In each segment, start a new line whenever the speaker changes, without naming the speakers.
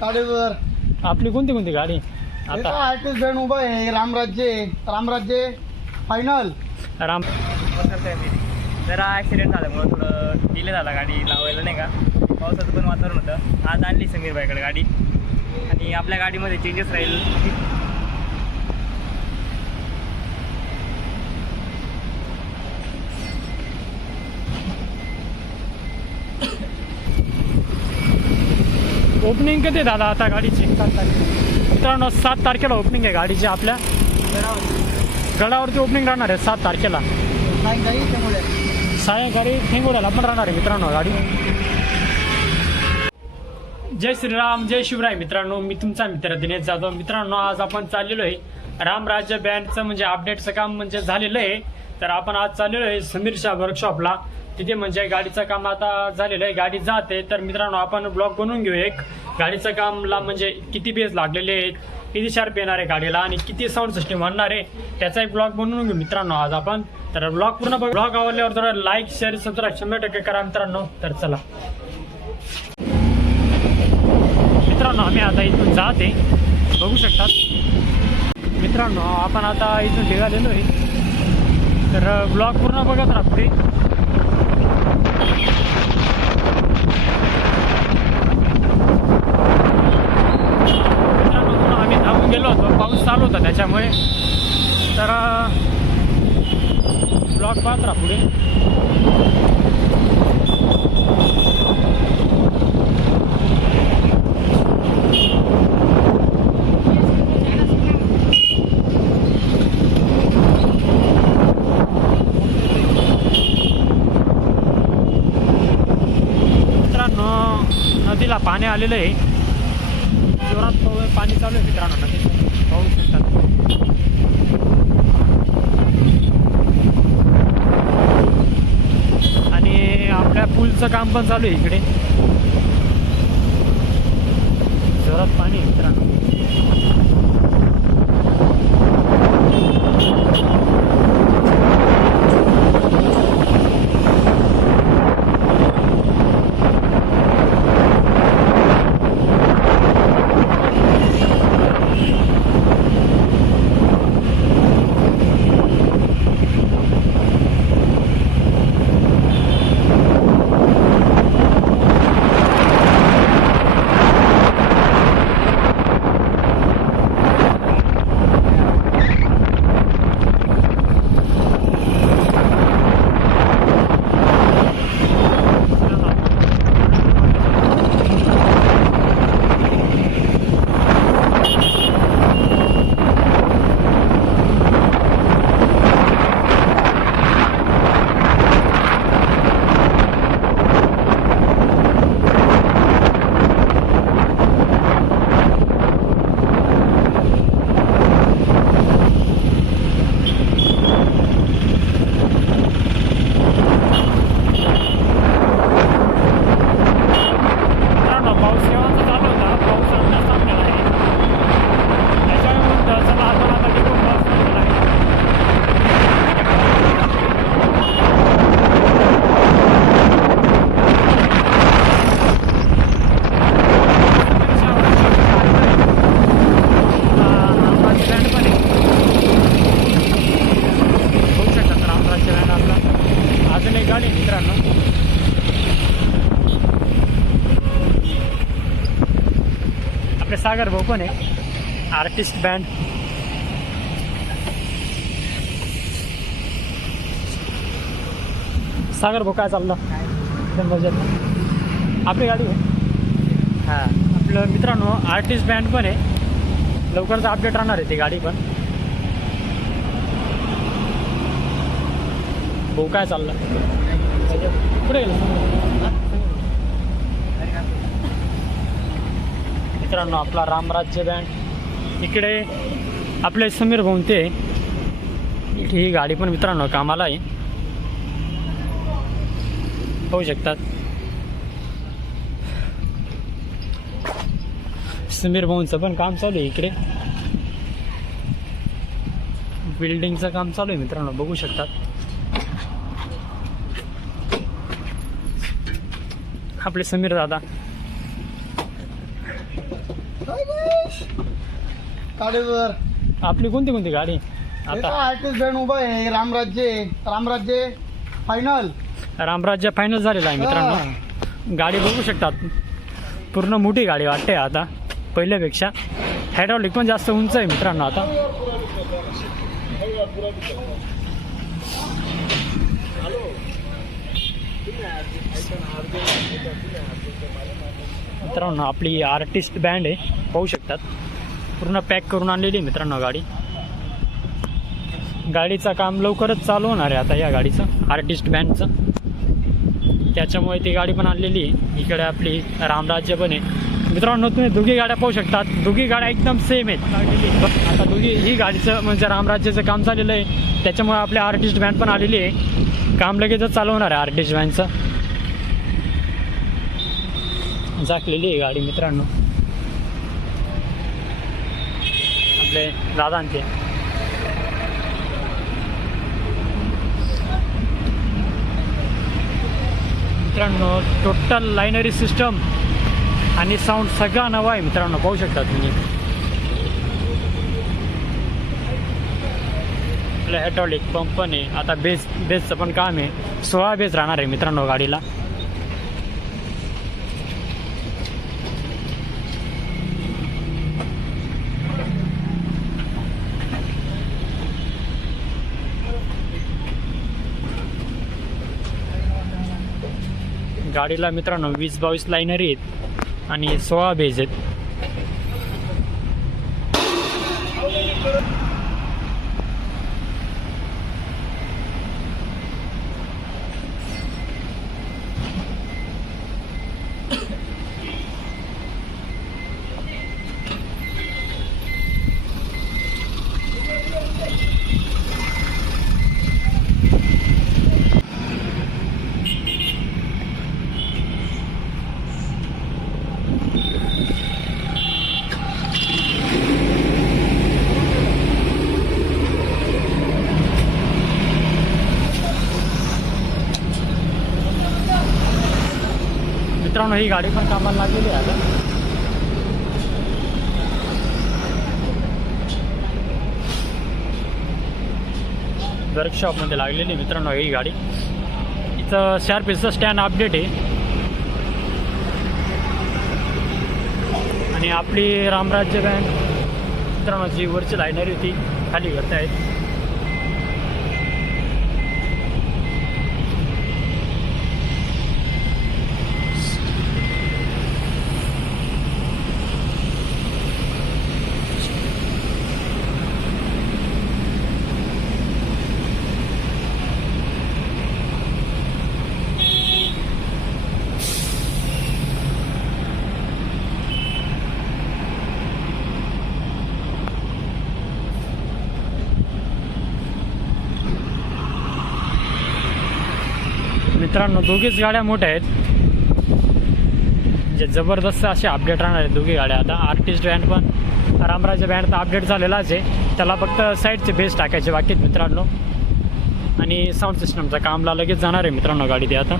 काडेवर
आपली कोणती कोणती गाडी? आता.
आर्टिस्ट बँड उभा आहे रामराज्य रामराज्य फायनल
राम
जरा ॲक्सिडेंट झाल्यामुळं थोडं डिले झाला गाडी लावायला नाही का? पावसाचं पण वातावरण होतं. आज आणली समीर बाईकडे गाडी. आणि आपल्या गाडीमध्ये चेंजेस राहील.
ओपनिंग कधी दादा? आता गाडीची. मित्रांनो सात तारखेला ओपनिंग आहे गाडीची आपल्या. गडावरती ओपनिंग राहणार आहे सात तारखेला.
सायंकाळी
सायंकाळी ठेंगोड्याला पण राहणार आहे मित्रांनो गाडी. जय श्रीराम जय शिवराय मित्रांनो मी तुमचा मित्र दिनेश जाधव. मित्रांनो आज आपण चाललेलो आहे रामराज्य बँडचं म्हणजे अपडेटचं काम म्हणजे झालेलं आहे. तर आपण आज चाललेलो आहे समीर शाह वर्कशॉपला तिथे म्हणजे गाडीचं काम आता झालेलं आहे. गाडी जाते. तर मित्रांनो आपण ब्लॉग बनवून घेऊ एक. गाडीचं कामला म्हणजे किती बेस लागलेले आहेत किती शार्प येणार आहे गाडीला आणि किती साऊंड सिस्टीम आणणार आहे त्याचा एक ब्लॉग बनवून घेऊ मित्रांनो आज आपण. तर ब्लॉग पूर्ण बघ. ब्लॉग आवडल्यावर जरा लाईक शेअर सबस्क्राईब शंभर टक्के करा मित्रांनो. तर चला. मित्रांनो आम्ही आता इथून जाते. बघू शकतात. मित्रांनो आपण आता इथून निघालेलो आहे. तर ब्लॉग पूर्ण बघत राहतो पुढे मित्रांनो थोडं आम्ही धावून गेलो होता त्याच्यामुळे. तर ब्लॉक पाहत राहा पुढे. मित्रांनो नदीला पाणी आलेलं आहे जोरात पाऊ- पाणी चालू आहे मित्रांनो नदीचं पाहू शकतात आणि आपल्या पूलचं काम पण चालू आहे इकडे. जोरात पाणी आहे मित्रांनो. मित्रांनो पाऊस केव्हाचा चालू होता पाऊस आता थांबलेला आहे त्याच्यामुळे म्हणतो चला आता आता तिकडून पाऊस थांबलेला आहे रामराज्य बँड पण आहे बघू शकतात रामराज्य बँड आपला अजून एक गाडी आहे मित्रांनो आपले सागर भाऊ पण आहे. आर्टिस्ट बँड सागर भाऊ काय चाललं? आपली गाडी आहे? हां. आपलं मित्रांनो आर्टिस्ट बँड पण आहे. लवकरच अपडेट राहणार आहे ती गाडी पण. भाऊ काय चाललं? कुठे गेलं? मित्रांनो आपला रामराज्य बँड इकडे आपले समीर भोवते इथे ही गाडी पण मित्रांनो कामाला आहे. होऊ शकतात. समीर भाऊंचं पण काम चालू आहे इकडे. बिल्डिंगचं काम चालू आहे मित्रांनो बघू शकतात. आपले समीर दादा.
काडेवर
आपली कोणती कोणती गाडी? आता.
आर्टिस्ट बँड उभा आहे रामराज्य रामराज्य फायनल
रामराज्य फायनल झालेला आहे मित्रांनो. गाडी बघू शकतात. पूर्ण मोठी गाडी वाटते आता. पहिल्यापेक्षा. हायड्रॉलिक पण जास्त उंच आहे मित्रांनो आता. मित्रांनो आपली आर्टिस्ट बँड आहे. पाहू शकतात. पूर्ण पॅक करून आणलेली आहे मित्रांनो गाडी. गाडीचं काम लवकरच चालू होणार आहे आता या गाडीचं आर्टिस्ट बँडचं त्याच्यामुळे ती गाडी पण आणलेली आहे. इकडे आपली रामराज्य पण आहे. मित्रांनो तुम्ही दोघी गाड्या पाहू शकतात. दोघी गाड्या एकदम सेम आहेत. आता दोघी ही गाडीचं म्हणजे रामराज्याचं काम चाललेलं आहे. त्याच्यामुळे आपली आर्टिस्ट बँड पण आलेली आहे. काम लगेचच चालू होणार आहे आर्टिस्ट बँडचं झाकलेली आहे गाडी मित्रांनो. आपले दादांचे. मित्रांनो टोटल लायनरी सिस्टम आणि साऊंड सगळा नवा आहे मित्रांनो पाहू शकता तुम्ही. आपलं हॅटॉलिक पंप पण आहे. आता बेस बेसचं पण काम आहे. सोळा बेस राहणार आहे मित्रांनो गाडीला. गाडीला मित्रांनो वीस बावीस लाईनरी आहेत आणि सोळा बेज आहेत. त्यामुळे ही गाडी पण कामाला लागलेली आहे आता. वर्कशॉपमध्ये लागलेली मित्रांनो ही गाडी. इथं शार्पीचं स्टँड अपडेट आहे. आणि आपली रामराज्य बँक मित्रांनो जी वरची लायनरी होती खाली करत मित्रांनो दोघीच गाड्या मोठ्या आहेत. म्हणजे जबरदस्त असे अपडेट राहणार आहेत दोघी गाड्या. आता आर्टिस्ट बँड पण रामराज बँड तर अपडेट झालेलाच आहे. त्याला फक्त साईडचे बेस टाकायचे बाकी मित्रांनो. आणि साऊंड सिस्टमचं कामला लगेच जाणार आहे मित्रांनो गाडी ते आता.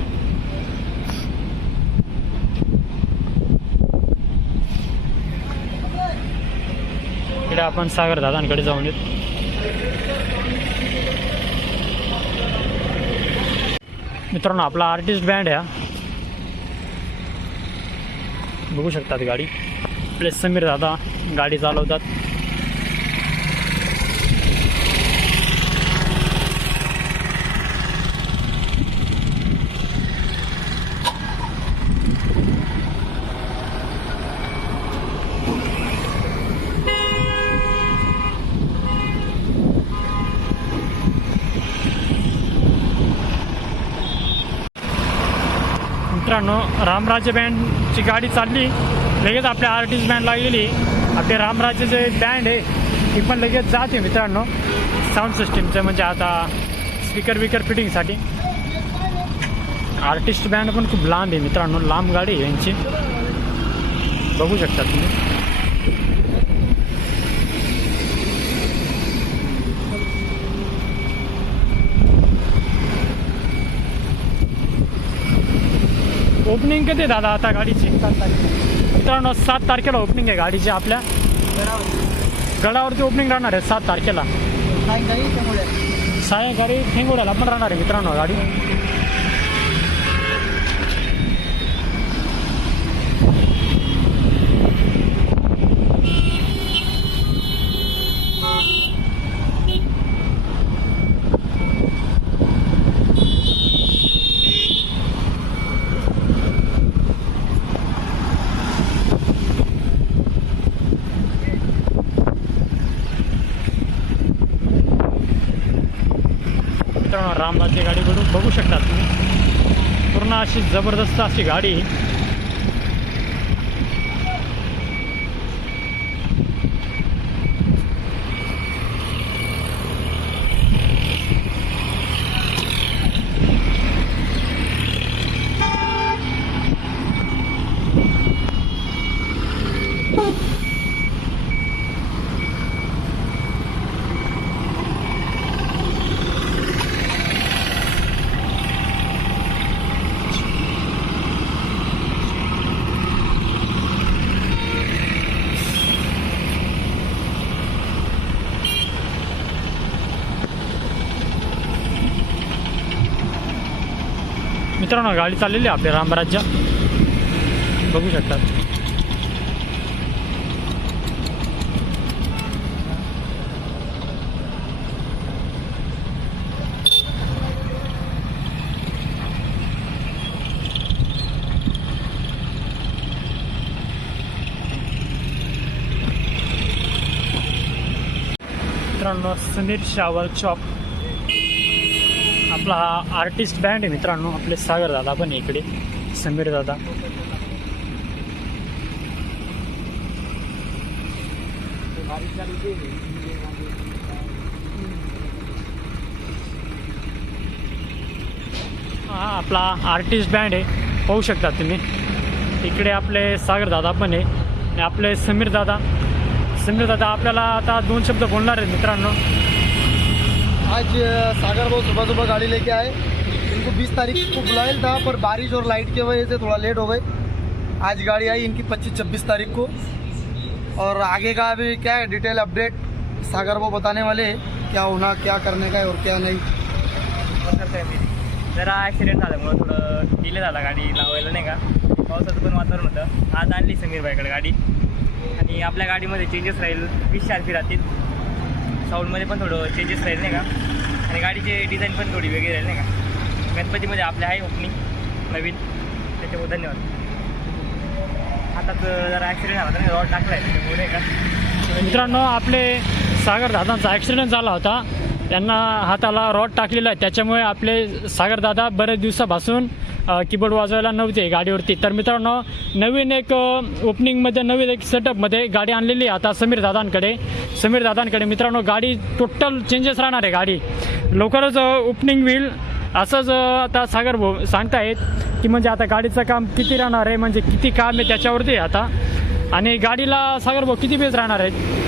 इकडे आपण सागर दादांकडे जाऊन येत मित्रांनो आपला आर्टिस्ट बँड आहे बघू शकतात गाडी. प्लस समीर दादा गाडी चालवतात. मित्रांनो रामराज्य बँडची गाडी चालली. लगेच आपल्या आर्टिस्ट बँड लागलेली. आपले रामराज्य जे बँड आहे ती पण लगेच जाते मित्रांनो. साऊंड सिस्टीमचं म्हणजे आता स्पीकर विकर फिटिंगसाठी आर्टिस्ट बँड पण खूप लांब आहे मित्रांनो लांब गाडी आहे यांची. बघू शकता तुम्ही. ओपनिंग कधी दादा आता गाडीची? मित्रांनो सात तारखेला ओपनिंग आहे गाडीची आपल्या गडावरती ओपनिंग राहणार आहे सात तारखेला
सायंकाळी
सायंकाळी ठेंगोड्याला पण राहणार आहे मित्रांनो गाडी मित्रांनो रामदासची गाडी बघू बघू शकता तुम्ही. पूर्ण अशी जबरदस्त अशी गाडी मित्रांनो गाडी चाललेली आहे आपल्या रामराज्य. बघू शकतात मित्रांनो समीर शाह वर्कशॉप आपला हा आर्टिस्ट बँड आहे मित्रांनो. आपले सागर दादा पण आहे इकडे. समीर दादा. हा आपला आर्टिस्ट बँड आहे. पाहू शकता तुम्ही. इकडे आपले सागर दादा पण आहे. आणि आपले समीर दादा. समीर दादा आपल्याला आता दोन शब्द बोलणार आहेत मित्रांनो.
आज सागर बहुत सुबह सुबह गाड़ी लेके आए। इनको 20 तारीख को बुलाया था पर बारिश और लाइट की वजह से थोड़ा लेट हो गए। आज गाड़ी आई इनकी 25-26 तारीख को। और आगे का अभी क्या है डिटेल अपडेट सागर वो बताने वाले हैं क्या होना क्या करने का है और क्या नहीं।
जरा ॲक्सिडेंट झाल्यामुळं थोडं डिले झाला गाडी लावायला नाही का? पावसाचं पण वातावरण होतं. आज आणली समीर बाईकडे गाडी. आणि आपल्या गाडीमध्ये चेंजेस राहील. वीस चारपी राहतील. साऊंडमध्ये पण थोडं चेंजेस राहील नाही का? आणि गाडीचे डिझाईन पण थोडी वेगळी राहील नाही का? गणपतीमध्ये आपल्या आहे ओपनिंग नवीन. त्याच्यामुळे धन्यवाद. आताच जरा ॲक्सिडेंट झाला तर रॉड टाकला आहे त्याच्यामुळे नाही का?
मित्रांनो आपले सागर दादांचा ॲक्सिडेंट झाला होता. त्यांना हाताला रॉड टाकलेला आहे. त्याच्यामुळे आपले सागरदादा बरेच दिवसापासून कीबोर्ड वाजवायला नव्हते गाडीवरती. तर मित्रांनो नवीन एक ओपनिंगमध्ये नवीन एक सेटअपमध्ये गाडी आणलेली आहे. आता समीर दादांकडे. समीर दादांकडे मित्रांनो गाडी टोटल चेंजेस राहणार आहे गाडी. लवकरच ओपनिंग होईल. असंच आता सागर भाऊ सांगतायत की म्हणजे आता गाडीचं काम किती राहणार आहे म्हणजे किती काम आहे त्याच्यावरती आता. आणि गाडीला सागर भाऊ किती बेस राहणार आहेत?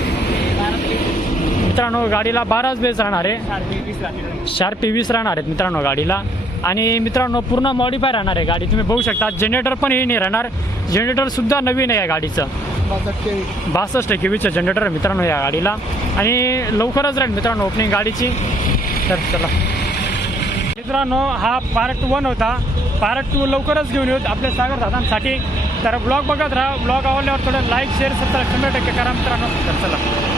मित्रांनो गाडीला बाराच बेस राहणार आहे. शार्प वीस राहणार आहेत मित्रांनो गाडीला. आणि मित्रांनो पूर्ण मॉडिफाय राहणार आहे गाडी. तुम्ही बघू शकता जनरेटर पण हे नाही राहणार. जनरेटर सुद्धा नवीन आहे या गाडीचं. बासष्ट केवीचं जनरेटर मित्रांनो या गाडीला. आणि लवकरच राहील मित्रांनो ओपनिंग गाडीची. तर चला. मित्रांनो हा पार्ट वन होता. पार्ट टू लवकरच घेऊन येऊ आपल्या सागर दादांसाठी. तर ब्लॉग बघत राहा. ब्लॉग आवडल्यावर थोडं लाईक शेअर सबस्क्राईब शंभर टक्के करा मित्रांनो. तर चला.